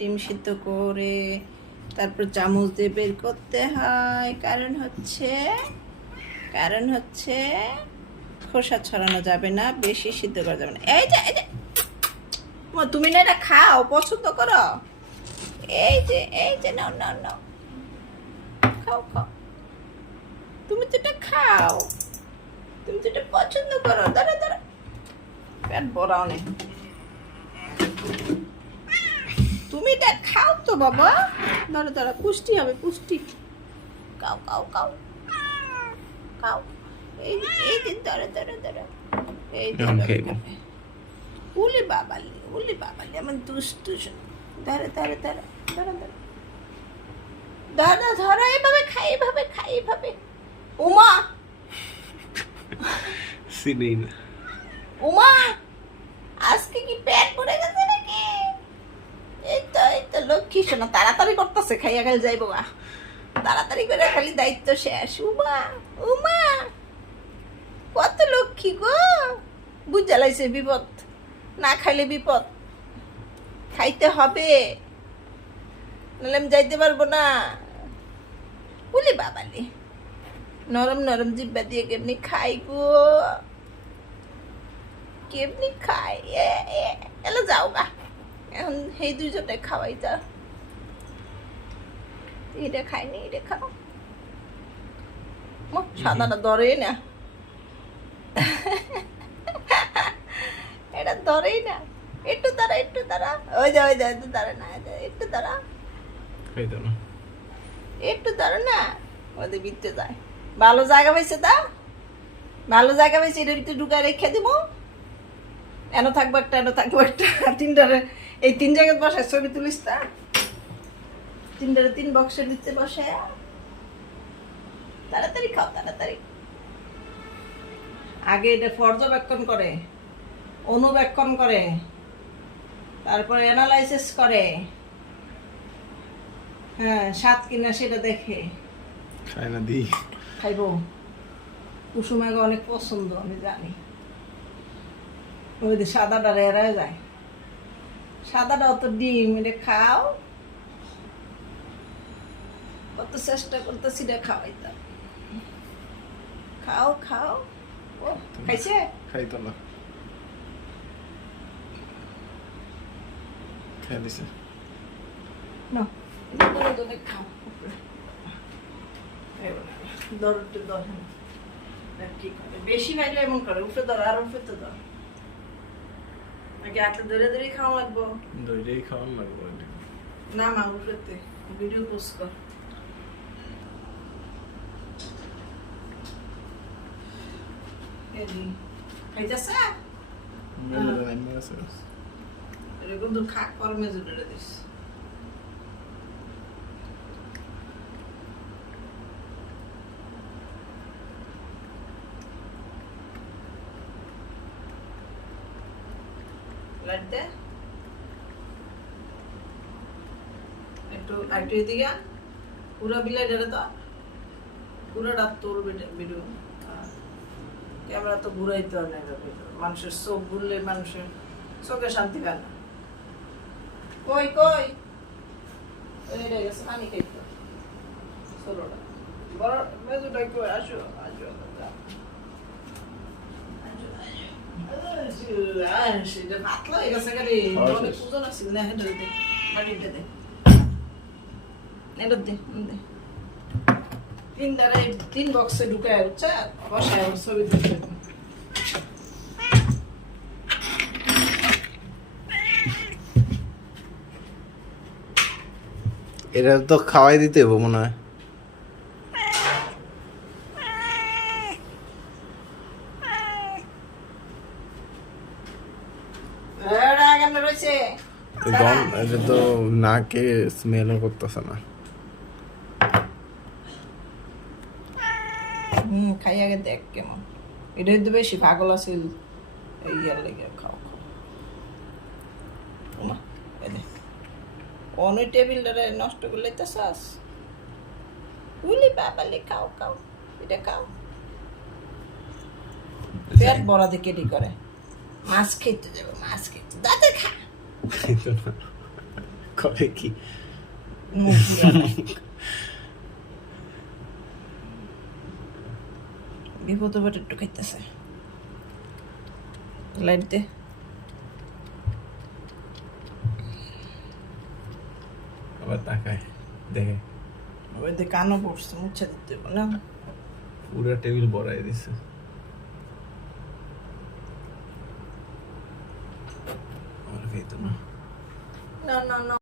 ডিম সিদ্ধ করে তারপর চামচ দিয়ে বের করতে হয়, কারণ হচ্ছে খোসা ছড়ানো যাবে না, বেশি সিদ্ধ করা যাবে না। এই যে তুমি না এটা খাও, পছন্দ করো। এই যে নাও নাও নাও, খাও খাও, তুমি তো এটা খাও, তুমি তো এটা পছন্দ করো। দাঁড়া দাঁড়া, পেট বড় অনেক। তুমি এটা খাও তো বাবা, দাঁড়া দাঁড়া, পুষ্টি হবে, পুষ্টি। খাও খাও খাও খাও। এই যে দাঁড়া দাঁড়া দাঁড়া, এই যে উলি বাবালি আমার দুষ্টু। দাঁড়া দাঁড়া দাঁড়া দাঁড়া দাঁড়া দাঁড়া ধরো, এইভাবে উমা উমা, আজকে কি পেট ভরে গেছে নাকি? এই তো লক্ষ্মী শোনা, তাড়াতাড়ি করতেছে, খাইয়া খালি যাইবো গা, তাড়াতাড়ি করে খালি দায়িত্ব শেষ। উমা কত লক্ষ্মী গো, বুঝ জ্বালাইছে বিপদ, না খাইলে বিপদ, খাইতে হবে, নাহলে আমি যাইতে পারবো না। বলি বাবালি, নরম নরম জিব্বা দিয়ে কেমনি খাই গো, কেমনি খাই। এলো যাও গা, এখন এই দুইজনে খাওয়াই যা। এটা খাইনি, এটা খাও। সাদাটা ধরেই না, এটা ধরেই না। একটু দাঁড়া, ওই যে একটু দাঁড়া না, একটু দাঁড়া, একটু দাঁড়া না, ওদের ভিতরে যায়। ভালো জায়গা পাইছে, এটার ভিতরে ঢুকায় রেখে দিব। এনো থাকবো একটা, তিনটারে, এই তিন জায়গায় বসে ছবি তুলিস তা, তিনটারে তিন বক্সের ভিতরে বসে। তাড়াতাড়ি খাও, তাড়াতাড়ি। আগে এটা পর্যবেক্ষণ করে, অনুবেক্ষণ করে, তারপরে অ্যানালাইসিস করে, হ্যাঁ স্বাদ কিনা সেটা দেখে খাই না দি খাইবো। কুসুমাকে অনেক পছন্দ, আমি জানি। ওই যে সাদাটা এরা যায়, সাদাটা অত ডিম, এটা খাও। কত চেষ্টা করতেছি এটা খাওয়াইতাম। খাও খাও। ও খাইছে, খাইতো না, খাই দিছে না খাও। বেশি খাইলে এমন করে, উঠে ধর, আর উঠে তো ধর, নাকি হাতে ধরে ধরে খাওয়া লাগবো? দইটাই খাওয়ান লাগবো। না মা, উঠেতে ভিডিও পোস্ট কর। খাইতেছে এরকম তো খা, কর্মে জুড়ে দিস। লাগতে একটু এদিকে পুরো বিলাই ডেলে তো, পুরোটা তোর ভিডিও। ক্যামেরা তো ঘুরাইতে হয় না, মানুষের চোখ ঘুরলে মানুষের চোখে শান্তি পায় না। কই গেছে পানি খাইতো, ছোটটা বড় মেজুটা কই, আসো আসো সেটা পাতলা হয়ে গেছে, খালি পুজো লাগছিল না। হেঁটে দে, বাড়িটা দে, এটা দে, তিন বক্সে ঢুকায় হচ্ছে বসায় ছবি তুলতে। এটা তো খাওয়াই দিতে হবে মনে হয়। এটা তো নাকে স্মেলও করতেছে না। খাই আগে দেখ কেমন। এটা তো বেশি পাগল আছিল, এই ইয়ার লেগে। খাও অনেক টেবিলটারে নষ্ট করলে তো শ্বাস। উলি বাবালে, খাও খাও, এটা খাও। পেট বড়া দিয়ে কেটে করে, মাছ খেতে যাবো, মাছ খেতে দাঁতে খা। করে কি মুখ পুরানো। বিপদ এবার একটু খাইতেছে, লাইট দে। আবার তাকায় দেখে ওই দে কানও পড়ছে, মুছে দিতে হবে না। পুরো টেবিল ভরাই দিছে। আমার খাইতো না।